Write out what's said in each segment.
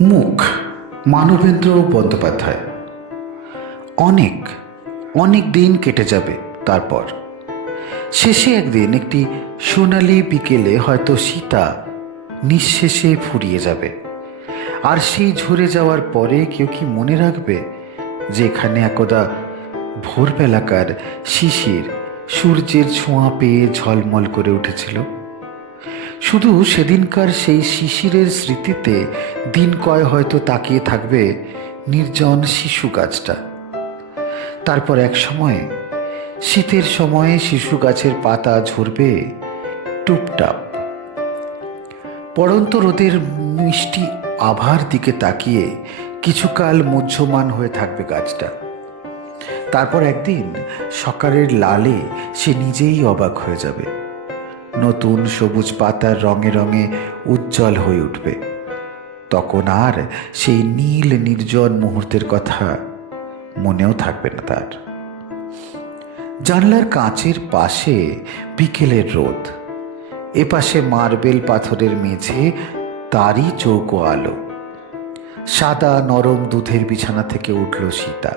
মুখ মানবেন্দ্র বন্দ্যোপাধ্যায়। অনেক অনেক দিন কেটে যাবে, তারপর শেষে একদিন একটি সোনালি বিকেলে হয়তো সীতা নিঃশেষে ফুরিয়ে যাবে। আর সেই ঝরে যাওয়ার পরে কেউ কি মনে রাখবে যে এখানে একদা ভোরবেলাকার শিশির সূর্যের ছোঁয়া পেয়ে ঝলমল করে উঠেছিল? শুধু সেদিনকার সেই শিশিরের স্মৃতিতে দিন কয় হয়তো তাকিয়ে থাকবে নির্জন শিশু গাছটা। তারপর এক সময়ে, শীতের সময়ে শিশু গাছের পাতা ঝরবে টুপটাপ। পড়ন্ত রোদের মিষ্টি আভার দিকে তাকিয়ে কিছুকাল মুহ্যমান হয়ে থাকবে গাছটা। তারপর একদিন সকালের লালে সে নিজেই অবাক হয়ে যাবে। নতুন সবুজ পাতার রঙে রঙে উজ্জ্বল হয়ে উঠবে। তখন আর সেই নীল নির্জন মুহূর্তের কথা মনেও থাকবে না তার। জানলার কাঁচের পাশে বিকেলের রোদ, এপাশে মার্বেল পাথরের মেঝে, তারই চৌকো আলো। সাদা নরম দুধের বিছানা থেকে উঠল সীতা।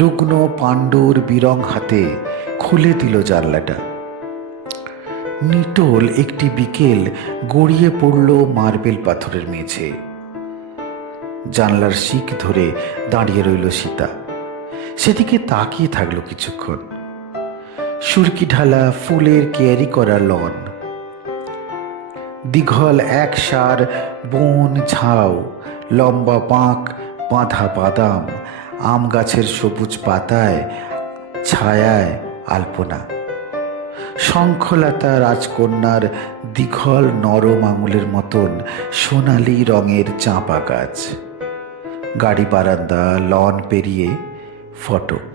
রুগ্ন পাণ্ডুর বিরং হাতে খুলে দিল জানলাটা। নিটোল একটি বিকেল গড়িয়ে পড়ল মার্বেল পাথরের মেঝে। জানলার শিক ধরে দাঁড়িয়ে রইল সীতা। সেদিকে তাকিয়ে থাকলো কিছুক্ষণ। সুরকি ঢালা ফুলের কেয়ারি করা লন, দীঘল এক সার বন ঝাউ, লম্বা পাঁক বাঁধা বাদাম, আম গাছের সবুজ পাতায় ছায়ায় আলপনা, শঙ্খলতা রাজকন্যার দীঘল নরম আঙুলের মতন সোনালি রঙের চাঁপা গাছ, গাড়ি বারান্দা, লন পেরিয়ে ফটক।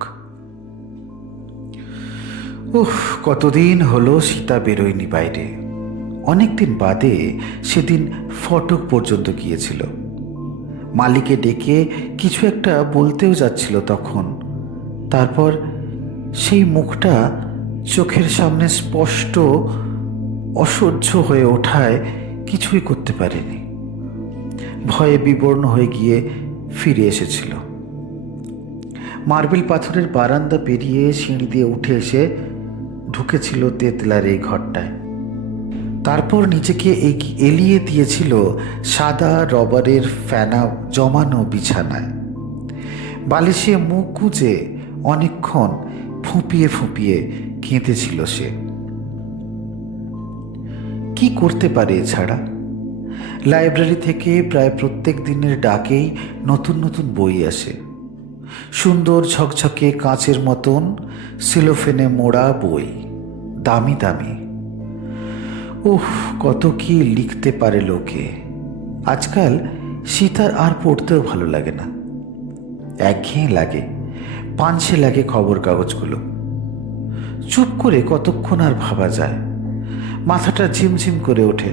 কতদিন হলো সীতা বেরোয়নি বাইরে। অনেকদিন বাদে সেদিন ফটক পর্যন্ত গিয়েছিল। মালিকে ডেকে কিছু একটা বলতেও যাচ্ছিল তখন। তারপর সেই মুখটা চোখের সামনে স্পষ্ট, অসহ্য হয়ে ওঠায় কিছুই করতে পারেনি। ভয়ে বিবর্ণ হয়ে গিয়ে ফিরে এসেছিল। মার্বেল পাথরের বারান্দা পেরিয়ে সিঁড়ি দিয়ে উঠে এসে ঢুকেছিল তেতলার এই ঘরটায়। তারপর নিজেকে এলিয়ে দিয়েছিল সাদা রবারের ফেনা জমানো বিছানায়। বালিশে মুখ গুজে অনেকক্ষণ ফুঁপিয়ে ফুঁপিয়ে কেঁদেছিল সে। কি করতে পারে এছাড়া? লাইব্রেরি থেকে প্রায় প্রত্যেক দিনের ডাকেই নতুন নতুন বই আসে। সুন্দর ঝকঝকে কাঁচের মতন সিলোফেনে মোড়া বই, দামি দামি। কত কি লিখতে পারে লোকে। আজকাল সীতার আর পড়তেও ভালো লাগে না। একঘেয়ে লাগে, পাঞ্ছে লাগে খবর কাগজগুলো। চুপ করে কতক্ষণ আর ভাবা যায়? মাথাটা ঝিমঝিম করে ওঠে।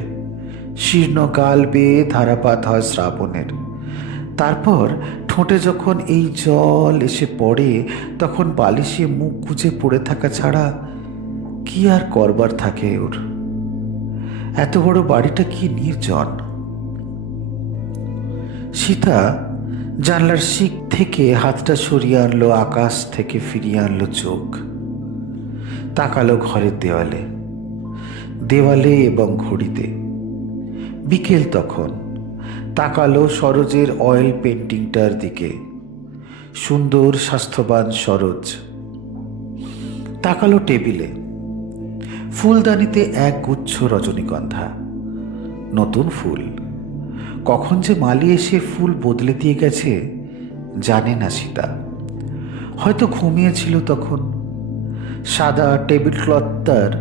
শীর্ণ গাল বেয়ে ধারাপাত হয় শ্রাবণের। তারপর ঠোঁটে যখন এই জল এসে পড়ে, তখন বালিশে মুখ গুজে পড়ে থাকা ছাড়া কি আর করবার থাকে ওর? এত বড় বাড়িটা কি নির্জন। সীতা জানলার শিক থেকে হাতটা সরিয়ে আনলো, আকাশ থেকে ফিরিয়ে আনলো চোখ। তাকালো ঘরের দেওয়ালে, দেওয়ালে এবং ঘড়িতে। বিকেল তখন। তাকালো সরোজের অয়েল পেন্টিংটার দিকে। সুন্দর স্বাস্থ্যবান সরোজ। তাকালো টেবিলে। ফুলদানিতে এক গুচ্ছ রজনীগন্ধা, নতুন ফুল। কখন যে মালি এসে ফুল বদলে দিয়ে গেছে জানে না সীতা। হয়তো ঘুমিয়েছিল তখন। সাদা টেবিল ক্লথটার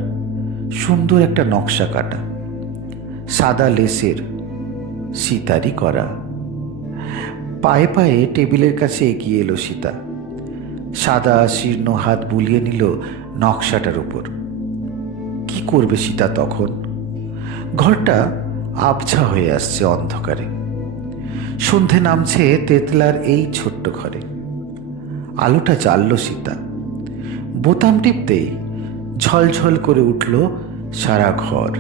সুন্দর একটা নকশা কাটা, সাদা লেসের, সীতারই করা। পায়ে পায়ে টেবিলের কাছে এগিয়ে এলো সীতা। সাদা শীর্ণ হাত বুলিয়ে নিল নকশাটার উপর। কি করবে সীতা তখন? ঘরটা আবছা হয়ে আসছে অন্ধকারে। সন্ধে নামছে তেতলার এই ছোট্ট ঘরে। আলোটা জ্বালল সীতা। বোতাম টিপতেই ঝলঝল করে উঠল সারা ঘর।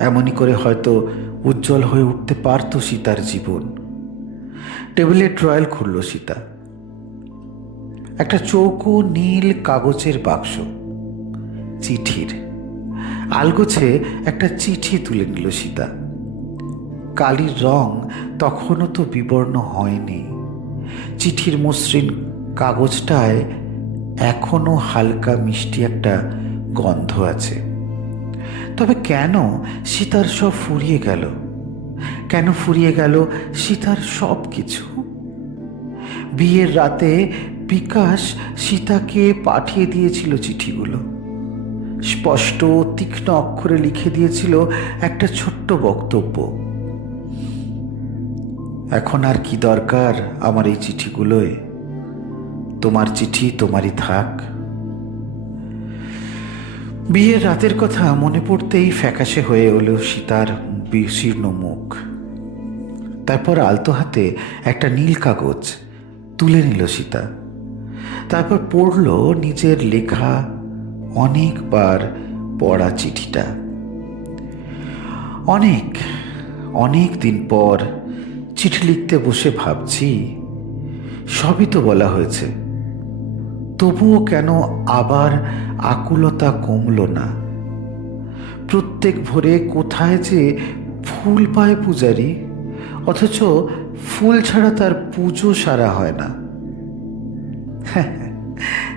এমনই করে হয়তো উজ্জ্বল হয়ে উঠতে পারত সীতার জীবন। টেবিলের ড্রয়ার খুলল সীতা। একটা চৌকো নীল কাগজের বাক্স, চিঠির আলগোছে একটা চিঠি তুলে নিল সীতা। কালির রং তখনও তো বিবর্ণ হয়নি। চিঠির মসৃণ কাগজটায় এখনো হালকা মিষ্টি একটা গন্ধ আছে। তবে কেন সীতার সব ফুরিয়ে গেল? কেন ফুরিয়ে গেল সীতার সব কিছু? বিয়ের রাতে বিকাশ সীতাকে পাঠিয়ে দিয়েছিল চিঠিগুলো। স্পষ্ট তীক্ষ্ণ অক্ষরে লিখে দিয়েছিল একটা ছোট্ট বক্তব্য। এখন আর কি দরকার আমার এই চিঠিগুলোয়? তোমার চিঠি তোমারই থাক। বিয়ের রাতের কথা মনে পড়তেই ফ্যাকাশে হয়ে এলো সীতার বিশীর্ণ মুখ। তারপর আলতো হাতে একটা নীল কাগজ তুলে নিল সীতা। তারপর পড়ল নিজের লেখা অনেকবার পড়া চিঠিটা। অনেক অনেক দিন পর চিঠি লিখতে বসে ভাবছি, সবই তো বলা হয়েছে, তবুও কেন আবার আকুলতা কমল না? প্রত্যেক ভোরে কোথায় যে ফুল পায় পূজারি, অথচ ফুল ছাড়া তার পুজো সারা হয় না।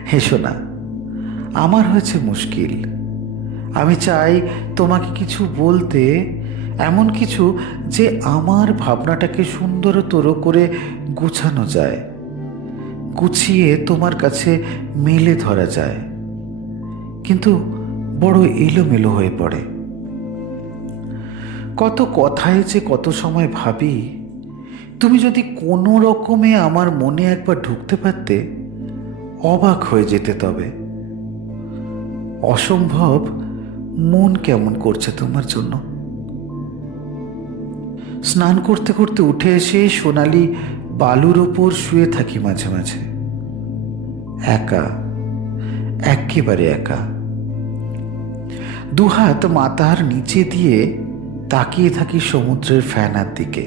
হেসো না, আমার হয়েছে মুশকিল। আমি চাই তোমাকে কিছু বলতে, এমন কিছু যে আমার ভাবনাটাকে সুন্দরতর করে গুছানো যায়, গুছিয়ে তোমার কাছে মেলে ধরা যায়, কিন্তু বড় এলোমেলো হয়ে পড়ে। কত কথায় যে কত সময় ভাবি, তুমি যদি কোনো রকমে আমার মনে একবার ঢুকতে পারতে, অবাক হয়ে যেতে। তবে অসম্ভব মন কেমন করছে তোমার জন্য। স্নান করতে করতে উঠে এসে সোনালি বালুর ওপর শুয়ে থাকি মাঝে মাঝে, একা, একেবারে একা। দুহাত মাথার নিচে দিয়ে তাকিয়ে থাকি সমুদ্রের ফেনার দিকে।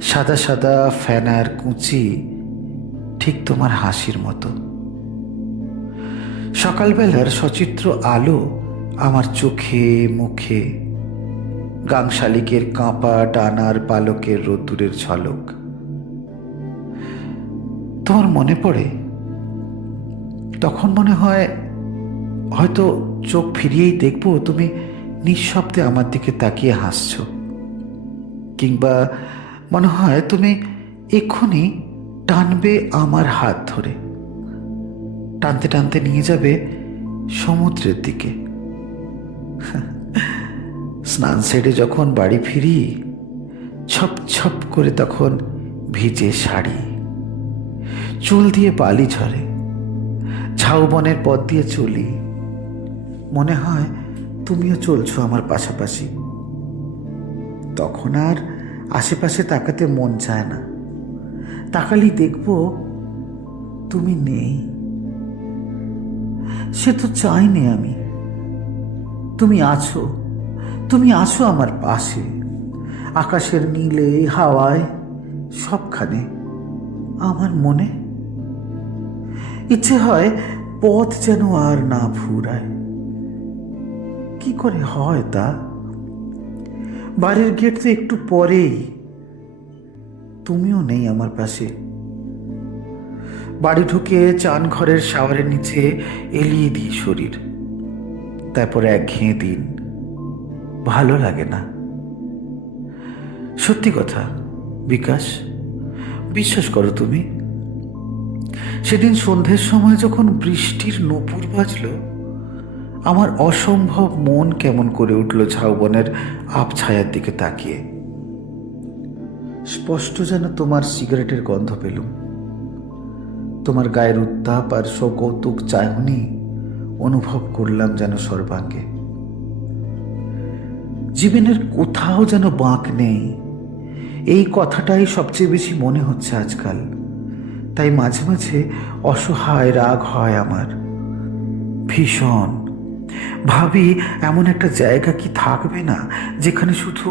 সাদা সাদা ফেনার কুঁচি, ঠিক তোমার হাসির মতো। সকালবেলার সচিত্র আলো আমার চোখে মুখে, গাংশালিকের কাঁপা ডানার পালকের রোদ্দুরের ঝলক। তোমার মনে পড়ে? তখন মনে হয় হয়তো চোখ ফিরিয়েই দেখবো তুমি নিঃশব্দে আমার দিকে তাকিয়ে হাসছ, কিংবা মনে হয় তুমি এক্ষুনি টানবে আমার হাত ধরে, টানতে টানতে নিয়ে যাবে সমুদ্রের দিকে। স্নান সেরে যখন বাড়ি ফিরি, ছপ ছপ করে তখন ভিজে শাড়ি, চুল দিয়ে বালি ঝরে, ঝাউবনের পথ দিয়ে চলি। মনে হয় তুমিও চলছো আমার পাশাপাশি। তখন আর আশেপাশে তাকাতে মন চায় না। তাকালেই দেখবো তুমি নেই। সে তো চাইনি আমি। তুমি আছো, তুমি আছো আমার পাশে, আকাশের নীলে, হাওয়ায়, সবখানে, আমার মনে। ইচ্ছে হয় পথ যেন আর না ফুরায়। কি করে হয় তা? বাড়ির গেট তো একটু পরেই, তুমিও নেই আমার পাশে। বাড়ি ঢুকে চান ঘরের শাওয়ারের নিচে এলিয়ে দিই শরীর। তারপরে একঘেয়ে দিন, ভালো লাগে না। সত্যি কথা বিকাশ, বিশ্বাস করো তুমি, সেদিন সন্ধ্যের সময় যখন বৃষ্টির নূপুর বাজল, আমার অসম্ভব মন কেমন করে উঠল ঝাউবনের আবছায়ার দিকে তাকিয়ে। স্পষ্ট যেন তোমার সিগারেটের গন্ধ পেলুম। তোমার গায়ের উত্তাপ আর সকৌতুক চাহনি অনুভব করলাম যেন সর্বাঙ্গে। জীবনের কোথাও যেন বাঁক নেই, এই কথাটাই সবচেয়ে বেশি মনে হচ্ছে আজকাল। তাই মাঝে মাঝে অসহায় রাগ হয় আমার, ভীষণ। ভাবি এমন একটা জায়গা কি থাকবে না যেখানে শুধু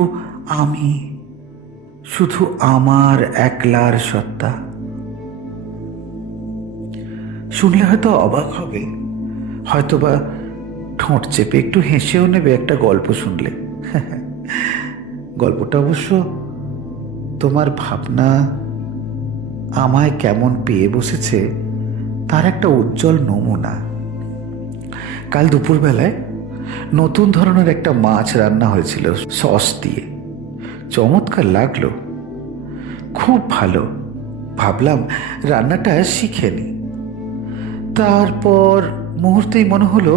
আমি, শুধু আমার একলার সত্তা। শুনলে হয়তো অবাক হবে, হয়তোবা ঠোঁট চেপে একটু হেসেও নেবে একটা গল্প শুনলে। গল্পটা অবশ্য তোমার ভাবনা আমায় কেমন পেয়ে বসেছে তার একটা উজ্জ্বল নমুনা। কাল দুপুরবেলায় নতুন ধরনের একটা মাছ রান্না হয়েছিল সস দিয়ে। চমৎকার লাগলো, খুব ভালো। ভাবলাম রান্নাটা শিখে নি। তারপর মুহূর্তেই মনে হলো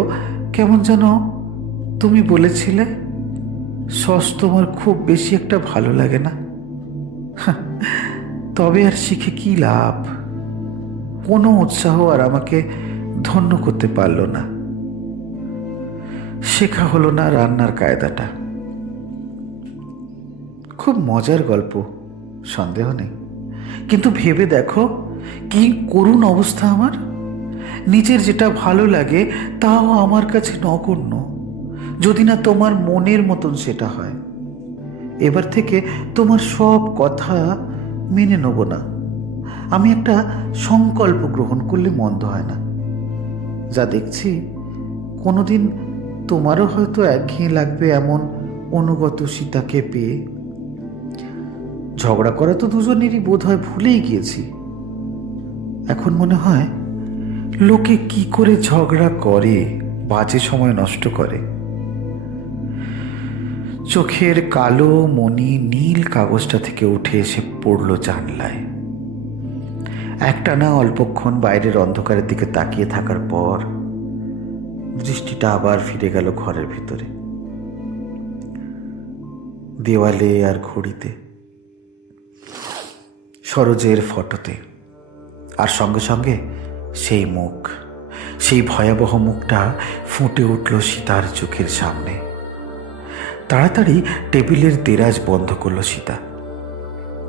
কেমন যেন তুমি বলেছিলে সস তোমার খুব বেশি একটা ভালো লাগে না। তবে আর শিখে কি লাভ? কোনো উৎসাহ আর আমাকে ধন্য করতে পারলো না। শেখা হলো না রান্নার কায়দাটা। খুব মজার গল্প, সন্দেহ নেই, কিন্তু ভেবে দেখো কি করুণ অবস্থা আমার। নিজের যেটা ভালো লাগে তাও আমার কাছে নগণ্য, যদি না তোমার মনের মতন সেটা হয়। এবার থেকে তোমার সব কথা মেনে নেব না। আমি একটা সংকল্প গ্রহণ করলে মন্দ হয় না। যা দেখছি কোনোদিন তোমারও হয়তো একঘেয়ে লাগবে এমন অনুগত সীতাকে পেয়ে। ঝগড়া করা তো দুজনেরই বোধ হয় ভুলেই গিয়েছি। এখন মনে হয় লোকে কি করে ঝগড়া করে, বাজে সময় নষ্ট করে। চোখের কালো মণি নীল কাগজটা থেকে উঠে এসে পড়ল জানলায়। একটানা অল্পক্ষণ বাইরের অন্ধকারের দিকে তাকিয়ে থাকার পর দৃষ্টিটা আবার ফিরে গেল ঘরের ভিতরে, দেওয়ালে আর ঘড়িতে, সরোজের ফটোতে। আর সঙ্গে সঙ্গে সেই মুখ, সেই ভয়াবহ মুখটা ফুটে উঠল সীতার চোখের সামনে। তাড়াতাড়ি টেবিলের দেরাজ বন্ধ করল সীতা।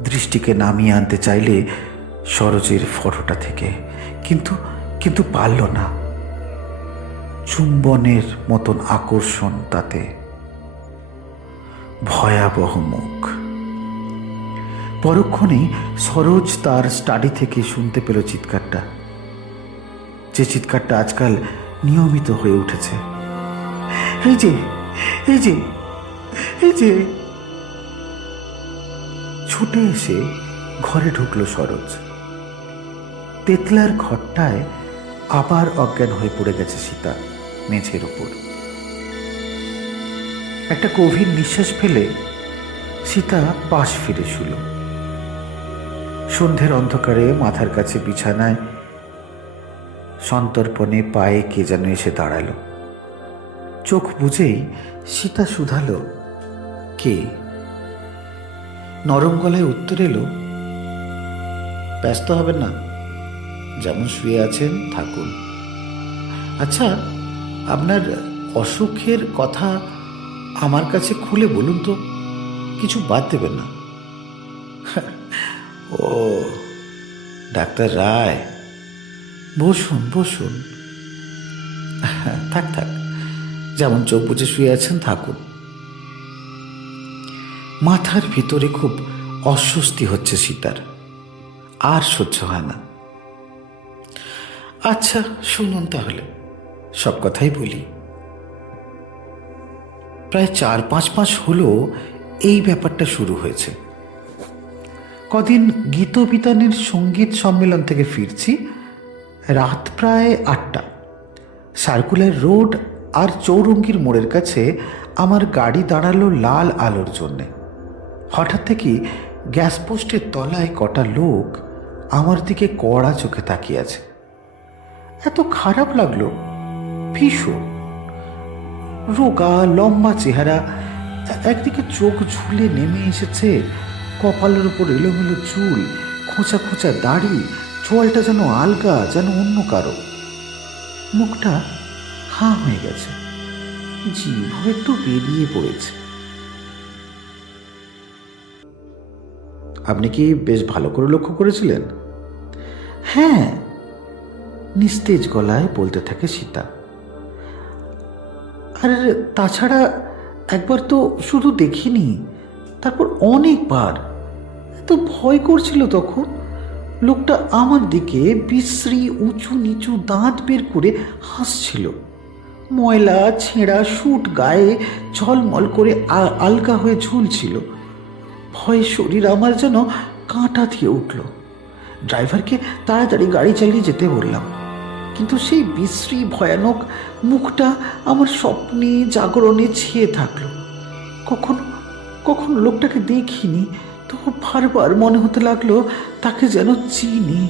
দৃষ্টিকে নামিয়ে আনতে চাইলে সরোজের ফটোটা থেকে, কিন্তু কিন্তু পারল না। চুম্বনের মতন আকর্ষণ তাতে। ভয়াবহ মুখ। পরক্ষণেই সরোজ তার স্টাডি থেকে শুনতে পেল চিৎকারটা, যে চিৎকারটা আজকাল নিয়মিত হয়ে উঠেছে। এই যে, এই যে, এই যে। ছুটে এসে ঘরে ঢুকলো সরোজ। তেতলার ঘরটায় আবার অজ্ঞান হয়ে পড়ে গেছে সীতা মেঝের উপর। একটা গভীর নিঃশ্বাস ফেলে সীতা পাশ ফিরে শুল। সন্ধ্যের অন্ধকারে মাথার কাছে বিছানায় সন্তর্পণে পায়ে কে যেন এসে দাঁড়ালো। চোখ বুঝেই সীতা শুধালো, কে? নরম গলায় উত্তর এলো, ব্যস্ত হবেন না, যেমন শুয়ে আছেন থাকুন। আচ্ছা, আপনার অসুখের কথা আমার কাছে খুলে বলুন তো, কিছু বাদ দেবেন না। ও ডাক্তার রায়, বসুন বসুন। থাক থাক, যেমন চোখ বুঝে শুয়ে আছেন থাকুন। মাথার ভিতরে খুব অস্বস্তি হচ্ছে সীতার, আর সহ্য হয় না। আচ্ছা শুনুন তাহলে, সব কথাই বলি। প্রায় 4-5 মাস হলো এই ব্যাপারটা শুরু হয়েছে। কদিন গীতবিতানের সঙ্গীত সম্মেলন থেকে ফিরছি, রাত প্রায় 8টা। সার্কুলার রোড আর চৌরঙ্গির মোড়ের কাছে আমার গাড়ি দাঁড়ালো লাল আলোর জন্যে। হঠাৎ থেকেই গ্যাস পোস্টের তলায় কটা লোক আমার দিকে কড়া চোখে তাকিয়ে আছে। এত খারাপ লাগলো, ভীষণ। রোগা লম্বা চেহারা, একদিকে চোখ ঝুলে নেমে এসেছে, কপালের উপর এলোমেলো চুল, খোঁচা খোঁচা দাড়ি, চোয়ালটা যেন আলগা, যেন অন্য কারো। মুখটা হাঁ হয়ে গেছে, জিভ একটু বেরিয়ে পড়েছে। আপনি কি বেশ ভালো করে লক্ষ্য করেছিলেন? হ্যাঁ, নিস্তেজ গলায় বলতে থাকে সীতা। আর তাছাড়া একবার তো শুধু দেখিনি, তারপর অনেকবার। এত ভয় করছিল তখন। লোকটা আমার দিকে বিশ্রী উঁচু নিচু দাঁত বের করে হাসছিল। ময়লা ছেঁড়া স্যুট গায়ে ঝলমল করে আলগা হয়ে ঝুলছিল। ভয়ে শরীর আমার যেন কাঁটা দিয়ে উঠল। ড্রাইভারকে তাড়াতাড়ি গাড়ি চালিয়ে যেতে বললাম, কিন্তু সেই বিশ্রী ভয়ানক মুখটা আমার স্বপ্নে জাগরণে ছেয়ে থাকলো। কখনো কখনো লোকটাকে দেখিনি, তবু বারবার মনে হতে লাগলো তাকে যেন চিনি।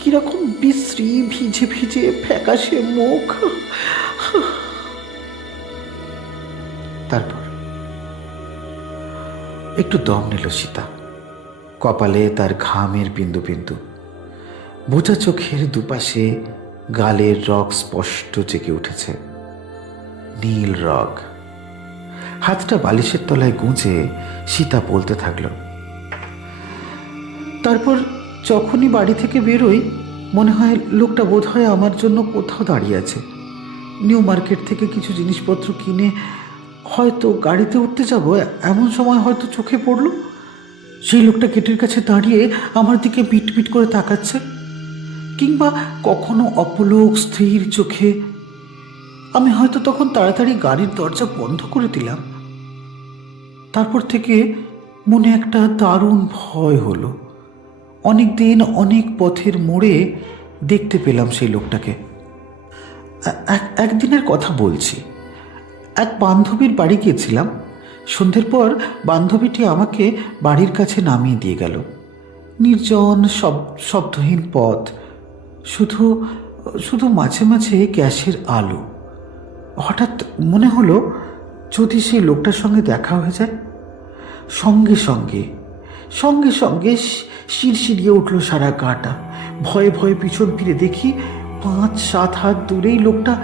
কিরকম বিশ্রী ভিজে ভিজে ফ্যাকাশে মুখ। তারপর একটু দম নিল সীতা। কপালে তার ঘামের বিন্দু বিন্দু, বোঝা চোখের দুপাশে গালের রগ স্পষ্ট জেগে উঠেছে, নীল রগ। হাতটা বালিশের তলায় গুঁজে সীতা বলতে থাকলো, তারপর যখনই বাড়ি থেকে বেরোই মনে হয় লোকটা বোধ হয় আমার জন্য কোথাও দাঁড়িয়ে আছে। নিউ মার্কেট থেকে কিছু জিনিসপত্র কিনে হয়তো গাড়িতে উঠতে যাব, এমন সময় হয়তো চোখে পড়ল সেই লোকটা গেটের কাছে দাঁড়িয়ে আমার দিকে মিটমিট করে তাকাচ্ছে। কিংবা কখনো অপলোক স্থির চোখে। আমি হয়তো তখন তাড়াতাড়ি গাড়ির দরজা বন্ধ করে দিলাম। তারপর থেকে মনে একটা দারুণ ভয় হলো। অনেক দিন অনেক পথের মোড়ে দেখতে পেলাম সেই লোকটাকে। একদিনের কথা বলছি। এক বান্ধবীর বাড়ি গিয়েছিলাম। সন্ধ্যের পর বান্ধবীটি আমাকে বাড়ির কাছে নামিয়ে দিয়ে গেল। নির্জন শব্দহীন পথ, শুধু শুধু মাঝে মাঝে গ্যাসের আলো। হঠাৎ মনে হলো যদি সেই লোকটার সঙ্গে দেখা হয়ে যায়। সঙ্গে সঙ্গে সঙ্গে সঙ্গে শিরশিরিয়ে উঠল সারা গাটা। ভয়ে ভয়ে পিছন ফিরে দেখি 5-7 হাত দূরেই লোকটা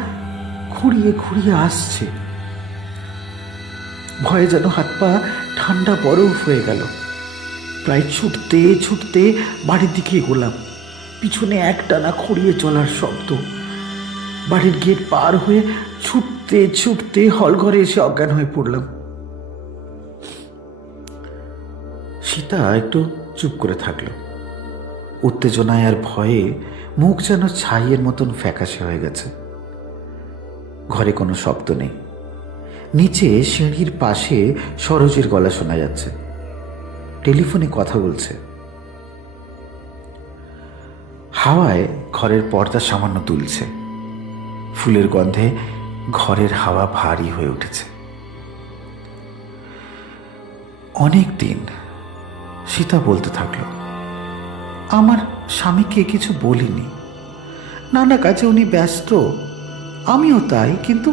খুঁড়িয়ে খুঁড়িয়ে আসছে। ভয়ে যেন হাত পা ঠান্ডা বরফ হয়ে গেল। প্রায় ছুটতে ছুটতে বাড়ির দিকে এগোলাম। পিছনে একটানা খুঁড়িয়ে চলার শব্দ। বাড়ির গেট পার হয়ে ছুটতে ছুটতে হলঘরে এসে অজ্ঞান হয়ে পড়লাম। সীতা একটু চুপ করে থাকলো। উত্তেজনায় আর ভয়ে মুখ যেন ছাইয়ের মতন ফ্যাকাশে হয়ে গেছে। ঘরে কোনো শব্দ নেই। নিচে সিঁড়ির পাশে সরোজের গলা শোনা যাচ্ছে, টেলিফোনে কথা বলছে। হাওয়ায় ঘরের পর্দা সামান্য দুলছে। ফুলের গন্ধে ঘরের হাওয়া ভারী হয়ে উঠেছে। অনেক দিন। সীতা বলতে থাকলো, আমার স্বামীকে কিছু বলিনি। নানা কাজে উনি ব্যস্ত, আমিও তাই। কিন্তু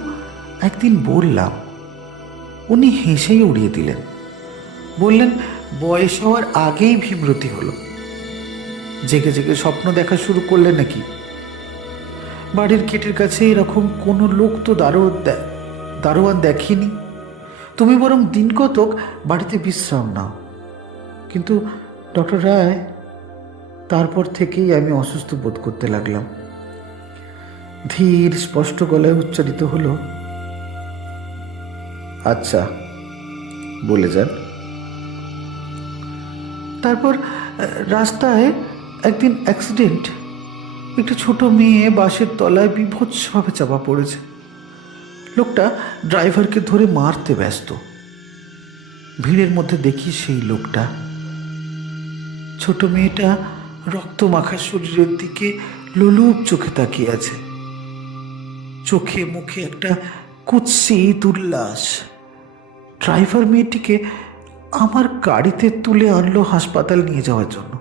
একদিন বললাম, উনি হেসেই উড়িয়ে দিলেন। বললেন বয়স হওয়ার আগেই ভীমরতি হলো। জেগে জেগে স্বপ্ন দেখা শুরু করলেন নাকি? বাড়ির গেটের কাছে এরকম কোনো লোক তো দারোয়ান দেখেনি। তুমি বরং দিন কতক বাড়িতে বিশ্রাম নাও। কিন্তু ডক্টর রায়, তারপর থেকেই আমি অসুস্থ বোধ করতে লাগলাম। ধীর স্পষ্ট গলায় উচ্চারিত হলো, আচ্ছা বলে যান। তারপর রাস্তায় একদিন অ্যাক্সিডেন্ট। একটা ছোট মেয়ে বাসের তলায় বিভৎসভাবে চাপা পড়েছে। লোকটা ড্রাইভারকে ধরে মারতে ব্যস্ত। ভিড়ের মধ্যে দেখি সেই লোকটা। ছোট মেয়েটা রক্ত মাখা শরীরের দিকে লোলুপ চোখে তাকিয়ে আছে। চোখে মুখে একটা কুৎসিত উল্লাস। ড্রাইভার মেয়েটিকে আমার গাড়িতে তুলে আনলো হাসপাতাল নিয়ে যাওয়ার জন্য।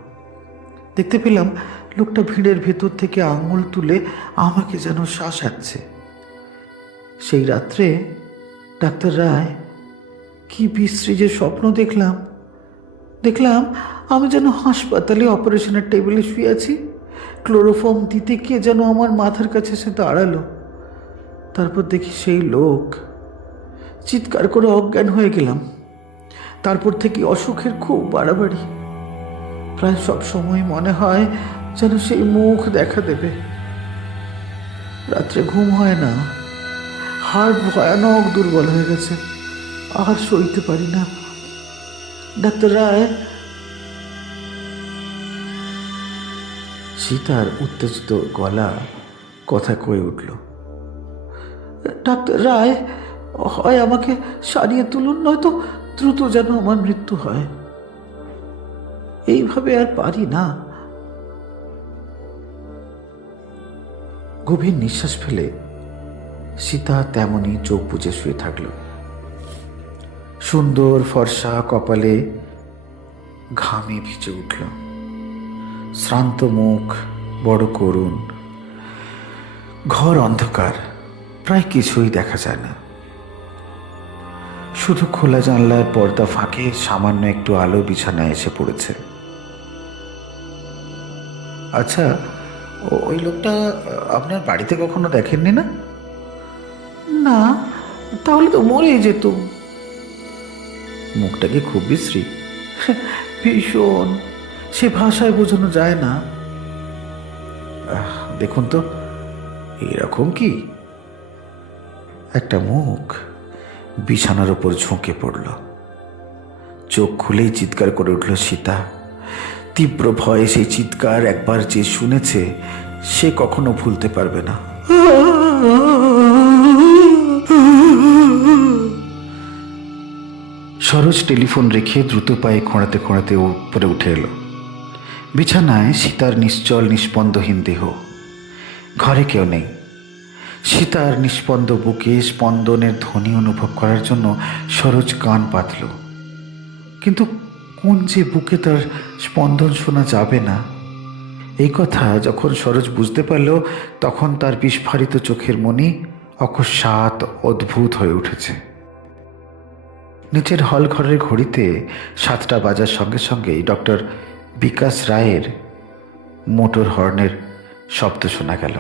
দেখতে পেলাম লোকটা ভিড়ের ভেতর থেকে আঙুল তুলে আমাকে যেন শাসাচ্ছে। সেই রাত্রে ডাক্তার রায়, কি বিশ্রী যে স্বপ্ন দেখলাম। আমি যেন হাসপাতালে অপারেশনের টেবিলে শুয়ে আছি। ক্লোরোফর্ম দিতে গিয়ে যেন আমার মাথার কাছে এসে দাঁড়ালো। তারপর দেখি সেই লোক। চিৎকার করে অজ্ঞান হয়ে গেলাম। তারপর থেকে অসুখের খুব বাড়াবাড়ি। প্রায় সব সময় মনে হয় যেন সেই মুখ দেখা দেবে। রাত্রে ঘুম হয় না, হার্ট ভয়ানক দুর্বল হয়ে গেছে, আর সইতে পারি না। ডাক্তার রায়। সীতার উত্তেজিত গলা কথা কয়ে উঠল। ডাক্তার রায়, হয় আমাকে সারিয়ে তুলুন, নয়তো দ্রুত যেন আমার মৃত্যু হয়। এইভাবে আর পারি না। গভীর নিঃশ্বাস ফেলে সীতা তেমনি চোখ বুজে শুয়ে থাকল। সুন্দর ফর্সা কপালে ঘামে ভিজে উঠল। শ্রান্ত মুখ, বড় করুণ। ঘর অন্ধকার, প্রায় কিছুই দেখা যায় না। শুধু খোলা জানলার পর্দা ফাঁকে সামান্য একটু আলো বিছানায় এসে পড়েছে। আচ্ছা, ওই লোকটা আপনার বাড়িতে কখনো দেখেননি না? না, তাহলে তো মরেই যেতুম। মুখটা কি খুব বিশ্রী? ভীষণ, সে ভাষায় বোঝানো যায় না। দেখুন তো, এরকম কি? একটা মুখ বিছানার উপর ঝুঁকে পড়ল। চোখ খুলেই চিৎকার করে উঠল সীতা। তীব্র ভয়ে সেই চিৎকার একবার যে শুনেছে সে কখনো ভুলতে পারবে না। সরোজ টেলিফোন রেখে দ্রুত পায়ে খোঁড়াতে খোঁড়াতে উপরে উঠে এলো। বিছানায় সীতার নিশ্চল নিস্পন্দহীন দেহ। ঘরে কেউ নেই। সীতার নিস্পন্দ বুকে স্পন্দনের ধ্বনি অনুভব করার জন্য সরোজ কান পাতল। কিন্তু কোন যে বুকে তার স্পন্দন শোনা যাবে না, এই কথা যখন সরোজ বুঝতে পারল, তখন তার বিস্ফারিত চোখের মনি অকস্মাৎ অদ্ভুত হয়ে উঠেছে। নিচের হল ঘরের ঘড়িতে 7টা বাজার সঙ্গে সঙ্গেই ডক্টর বিকাশ রায়ের মোটর হর্নের শব্দ শোনা গেল।